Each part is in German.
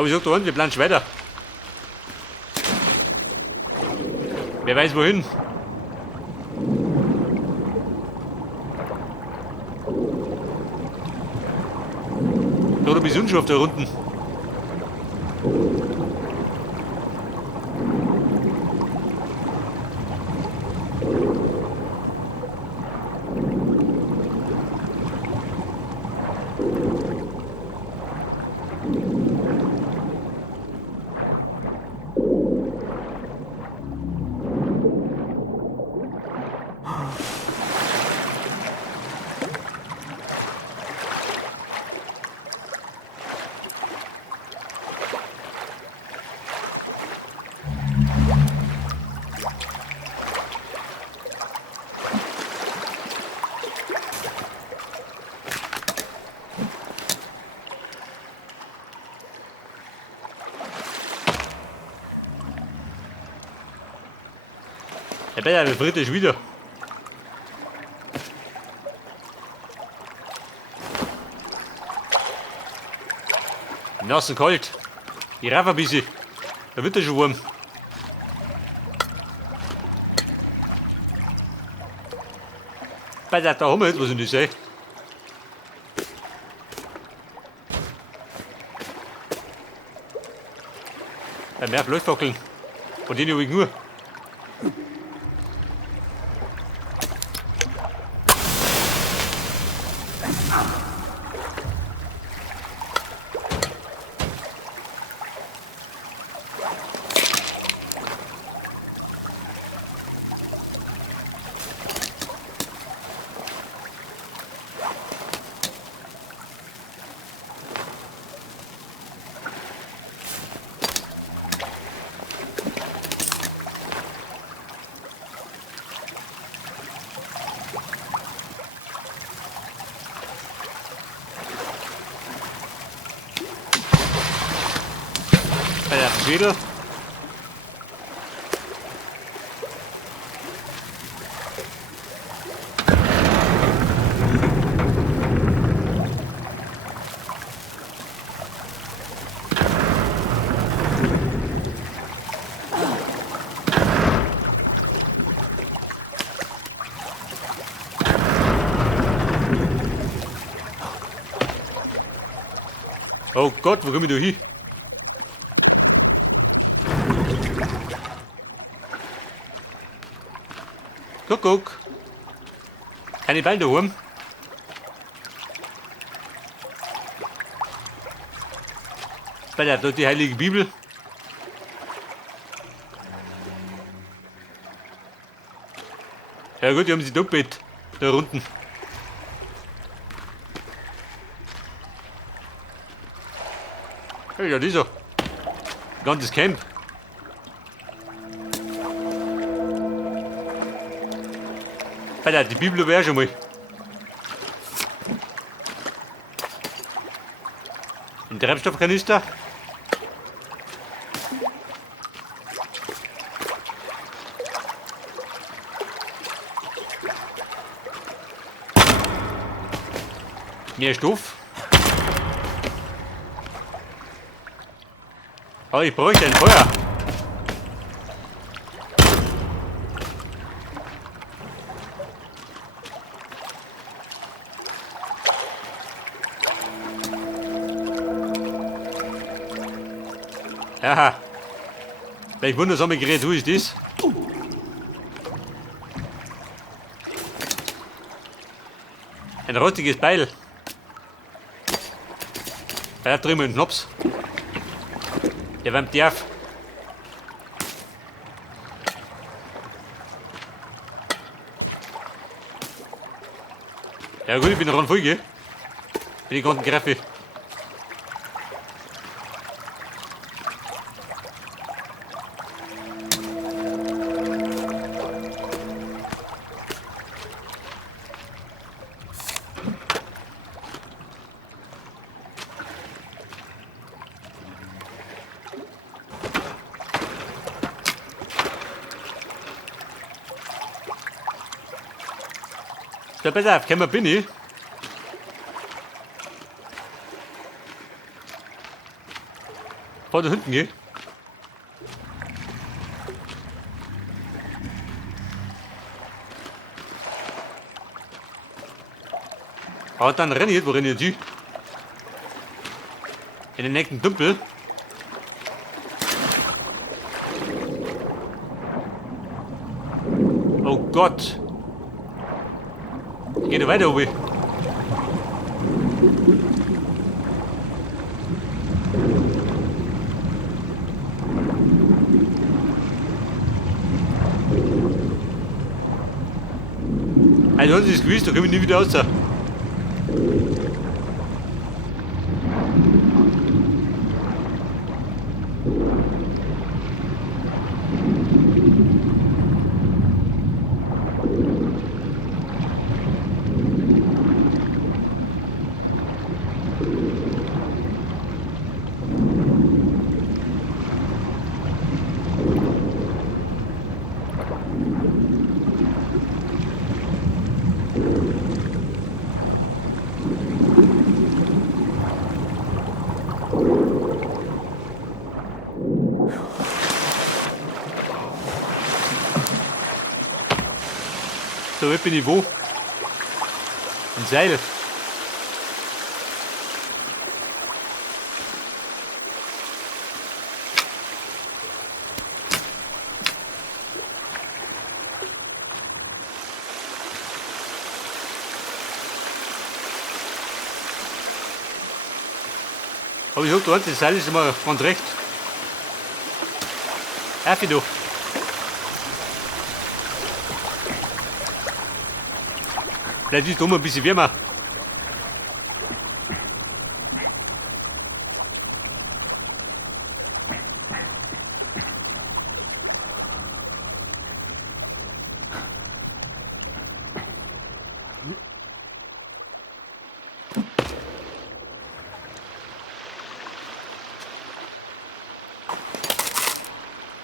Hab ich gesagt, da unten, wir bleiben weiter. Wer weiß wohin. Da bist du schon auf der Runden. Der Bär, der friert ist wieder. Nass und kalt. Ich raff ein bisschen. Da wird er schon warm. Da haben wir jetzt was in die See. Mehr Leuchtfackeln. Von denen habe ich nur. Schädel. Oh Gott, wo komme ich da hin? Guck. Keine Ball daheim. Bei der dort die Heilige Bibel. Ja gut, die haben sie doppelt da unten. Ja, dieser. Ganzes Camp. Alter, die Bibel wäre schon mal. Ein Treibstoffkanister. Mehr Stoff. Aber ich bräuchte ein Feuer. Aha. Welch wundersame Gerät, wo ist das? Ein rostiges Beil. Da drüben einen Knops. Der wärmt die auf. Ja gut, ich bin daran voll, gell? Bin ich gerade Graffe. So, pass auf, können wir bin. Fahr da hinten, geh. Aber dann renne ich, wo renne ich die? In den nächsten Dümpel. Oh Gott. Ich gehe weiter oben. Also das ist gewiss, da komme ich nie wieder raus. So, jetzt bin ich wo? Ein Seil. Aber ich hab dort, das Seil ist immer ganz recht. Auf du. Vielleicht ist es ein bisschen wärmer.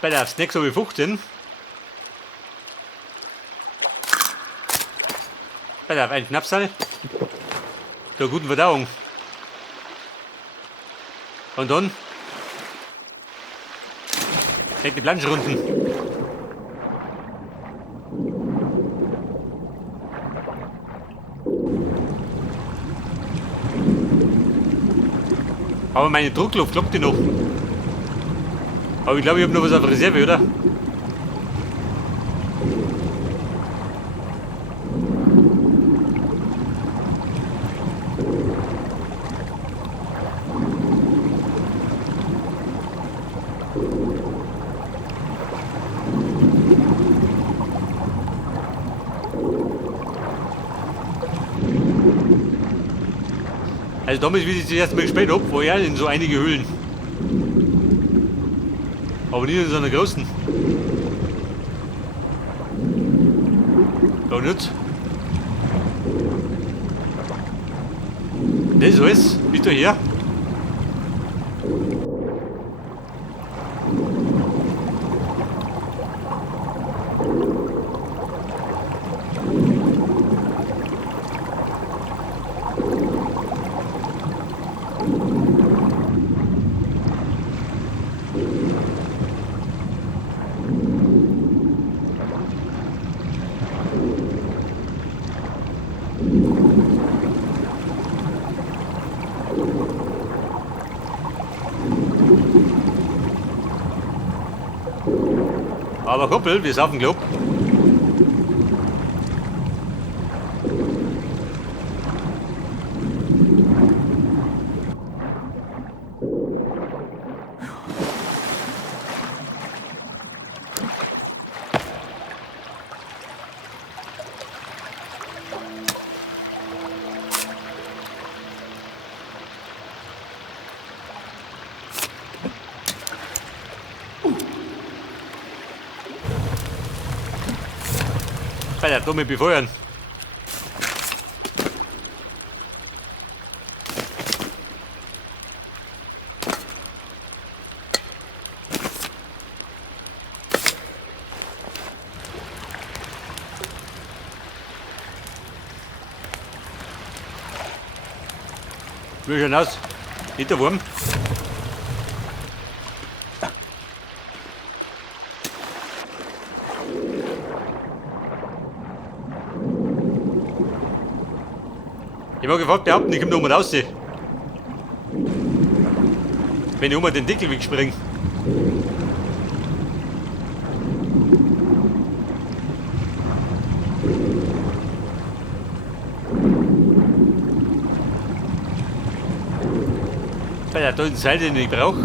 Bei der Snacks habe ich 15. Bei der einen Knapsal. Der guten Verdauung. Und dann die Planschrunden. Aber meine Druckluft klappt die noch. Aber ich glaube, ich habe noch was auf Reserve, oder? Also damals, wie ich das erste Mal gespielt habe, war ich auch in so einige Höhlen. Aber nicht in so einer großen. Gar nicht. Das alles, bis daher. Aber Kumpel, wir saufen Club. Bei der Dumme befeuern. Wie schaut aus? Nicht der Wurm. Ich mag gefragt behaupten, ich komme da oben raus. Wenn ich den Deckel wegspringe. Bei der tollen Seite, den ich brauche.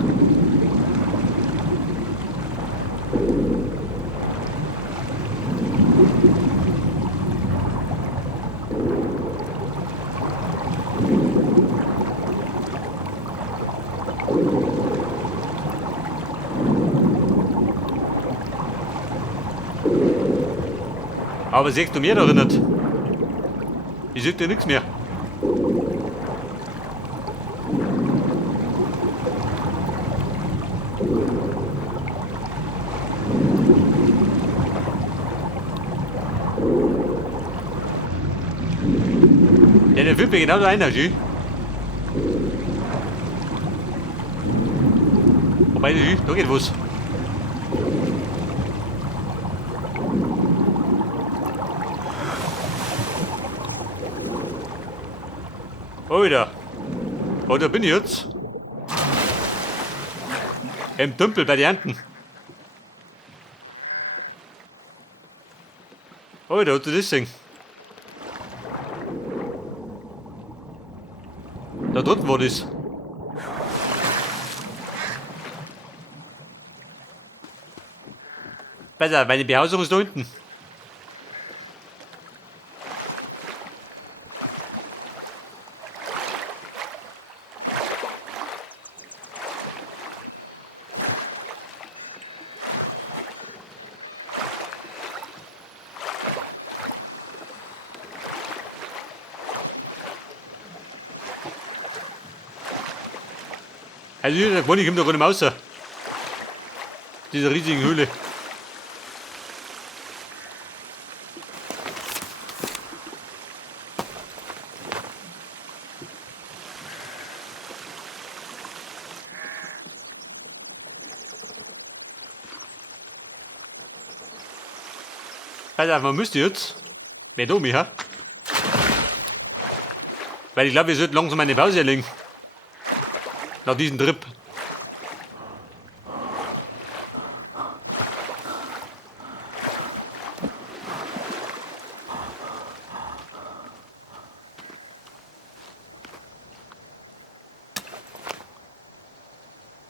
Aber siehst du mir da nicht? Ich sehe dir nichts mehr. Ja, der führt mir genau da rein, Schü. Wobei, Schü, da geht was. Alter. Oh, da bin ich jetzt. Im Tümpel bei den Enten. Alter, hast du das Ding? Da drunten war das. Besser, meine Behausung ist da unten. Also ich komme da gar nicht mehr raus. Diese riesigen Höhle. Also man müsste jetzt, wer da mich hat, weil ich glaube, wir sollten langsam eine Pause legen. Nach diesem Trip.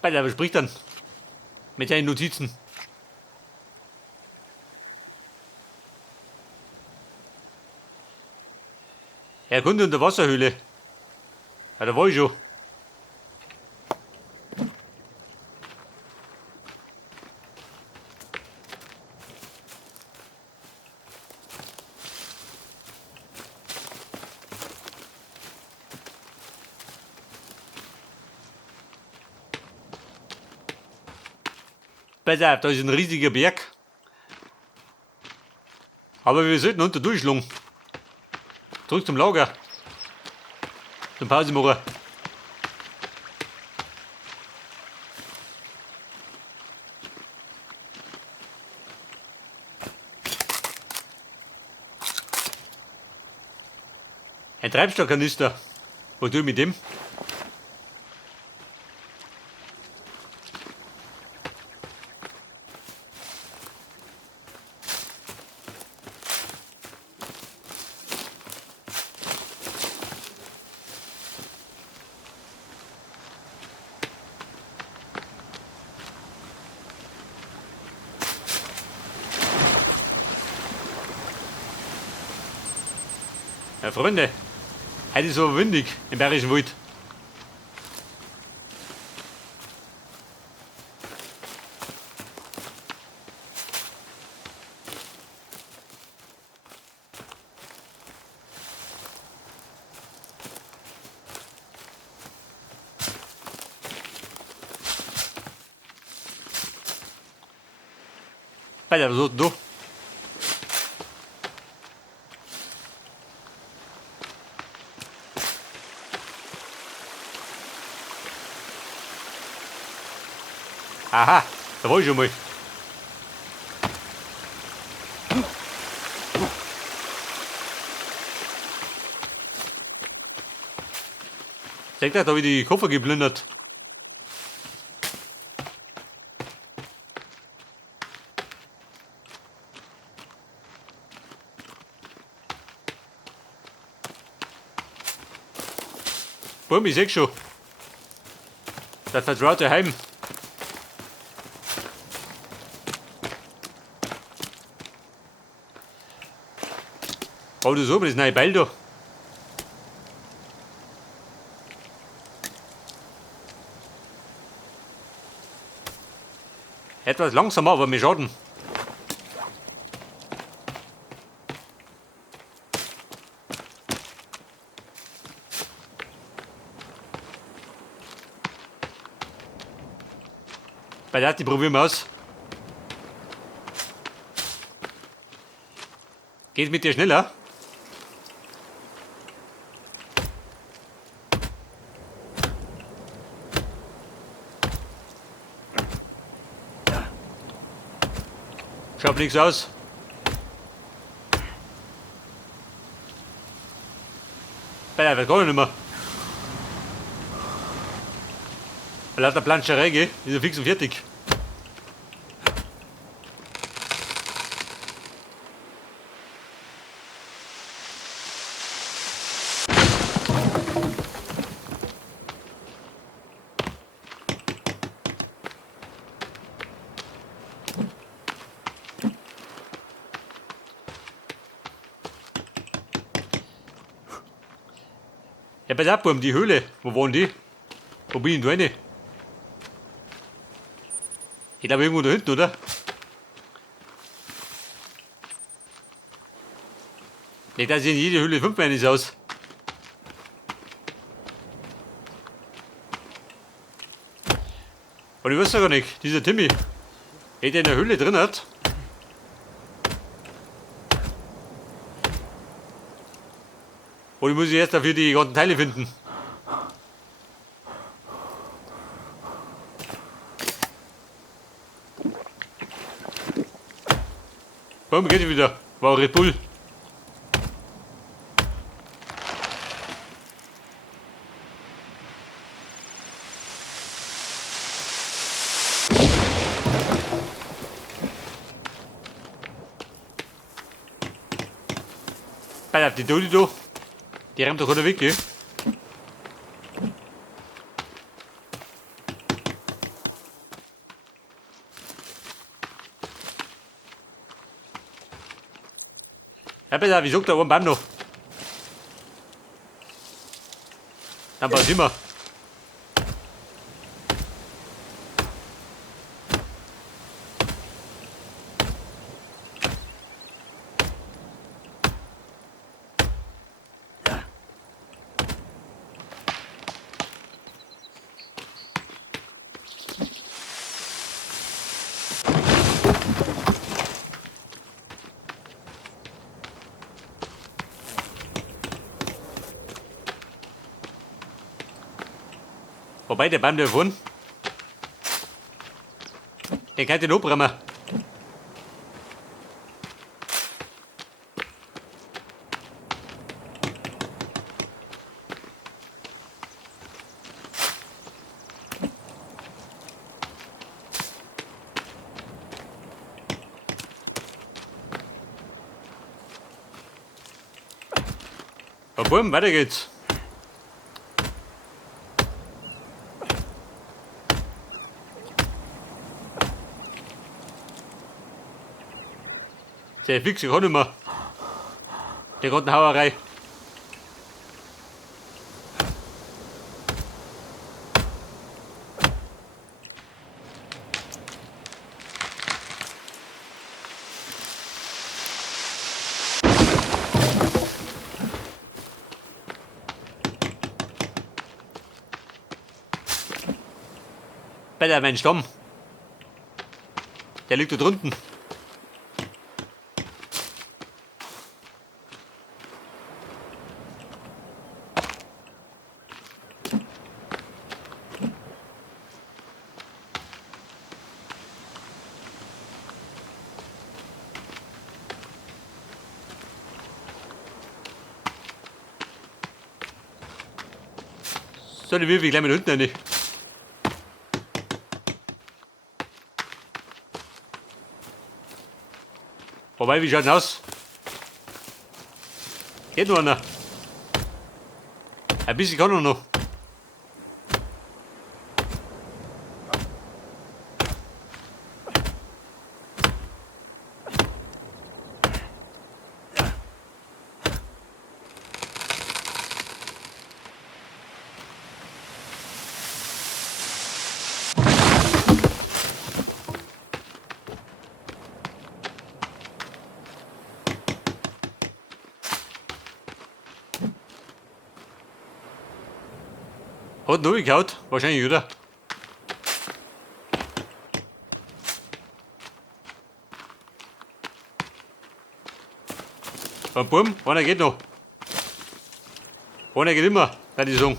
Alter, was spricht dann? Mit seinen Notizen. Erkunde unter Wasserhöhle. Ja, da war ich schon. Pass auf, da ist ein riesiger Berg. Aber wir sollten unter durchschlungen. Zurück zum Lager. Zum Pause machen. Ein Treibstoffkanister. Was tue ich mit dem? Ja, Freunde, heute ist so windig im Bayerischen Wald. Weiter, was hast du? Aha, da war ich schon mal. Denkt er, da habe ich die Koffer geplündert. Boom, ich seh's schon. Das vertraute Heim. Bau das oben, das neue Beil da. Etwas langsamer, aber mir schaden. Bei der, die probieren wir aus. Geht mit dir schneller? Schaut nichts aus. Bei der wird gar nicht mehr. Lauter Planscherei, gell? Ist ja fix und fertig. Ja, pass auf, die Höhle. Wo waren die? Wo bin ich denn da rein? Ich glaube irgendwo da hinten, oder? Nicht, dass ich in jede Höhle 5 Beine aus. Aber ich weiß ja gar nicht, dieser Timmy, hätte in der Höhle drin hat. Oder muss ich erst dafür die ganzen Teile finden? Warum geht wieder? War Red Bull. Bei die Dodi da. Die rennt doch gerade weg, gell? Ja, besser, wie sagt der oben Baum noch? Dann was immer. Wobei der Baum davon, der kann den abbrennen. Boom, weiter geht's. Der fix, ich kann nicht mehr. Der geht eine Hauerei. Bei der mein Stamm. Der liegt da drunten. So, die will ich gleich mit unten rein. Wobei, wie schaut denn aus? Geht noch einer. Ein bisschen kann er noch. Hat noch gehauen, wahrscheinlich, oder? Und bumm, einer geht noch. Einer geht immer, kann ich sagen.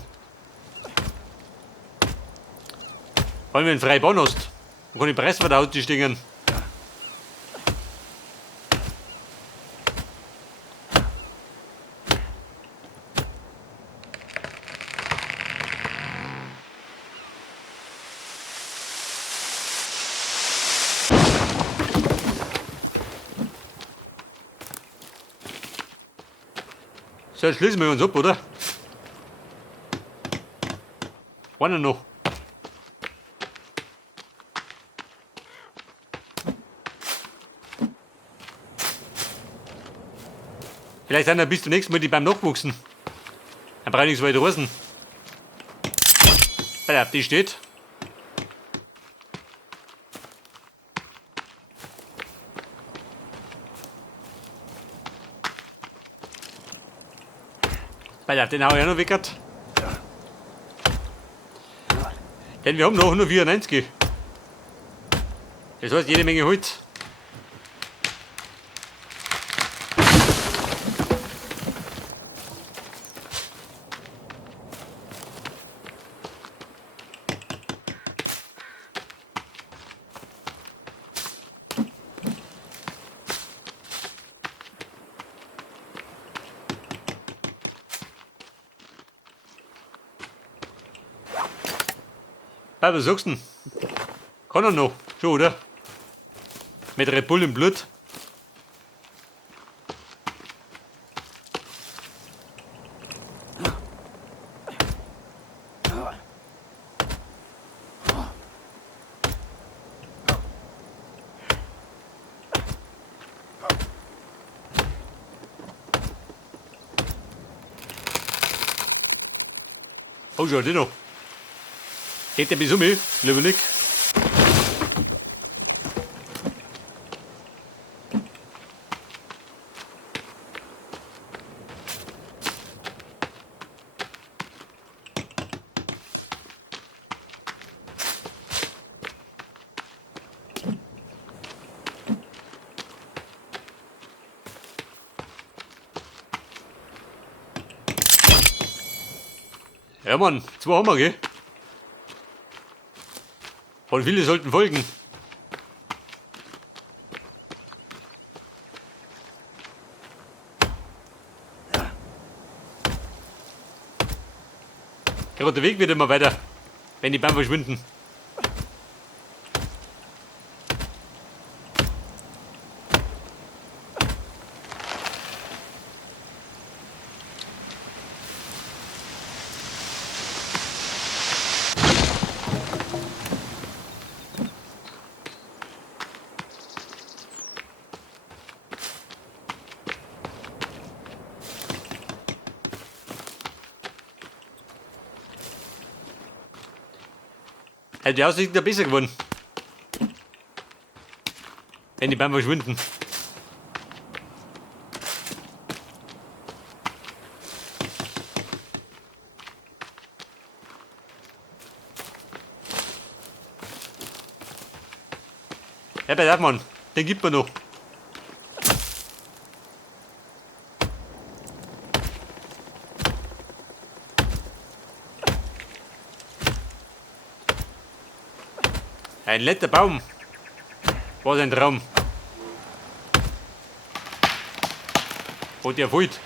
Vor allem wenn du freie Bahn hast, dann kann ich Preis von der Haut stehen. So, jetzt schließen wir uns ab, oder? Einer noch. Vielleicht sind ja bis zum nächsten Mal die beim Nachwuchsen. Dann brauche ich nichts weiter Rosen. Ja, die steht. Weil den hau ich auch noch weggert. Denn wir haben noch 194. Das heißt jede Menge Holz. Was sagst du denn? Kann er noch? Schon, oder? Mit Red Bull im Blut. Oh, schau, die noch. Geht der bis um mich? Lieber nicht. Ja, Mann, 2 haben wir, gell? Und viele sollten folgen. Gerade der Weg wird immer weiter, wenn die Bäume verschwinden. Also die Aussicht ist besser geworden. Wenn die Bäume verschwinden. Ja, bei Mann, den gibt man noch. Ein netter Baum. War sein Traum. Hat er erfüllt.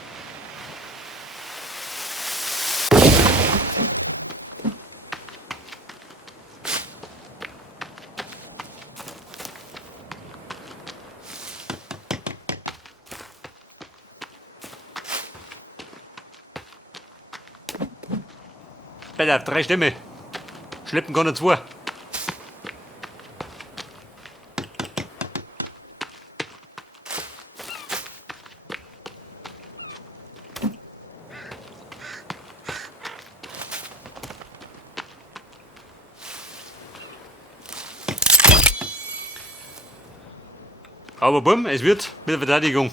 Besser, 3 Stämme. Schleppen kann er 2. Aber bumm, es wird mit der Verteidigung.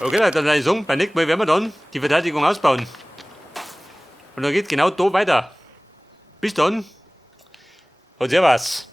Okay, Leute, dann würde ich sagen, beim nächsten Mal werden wir dann die Verteidigung ausbauen. Und dann geht genau da weiter. Bis dann. Und servus.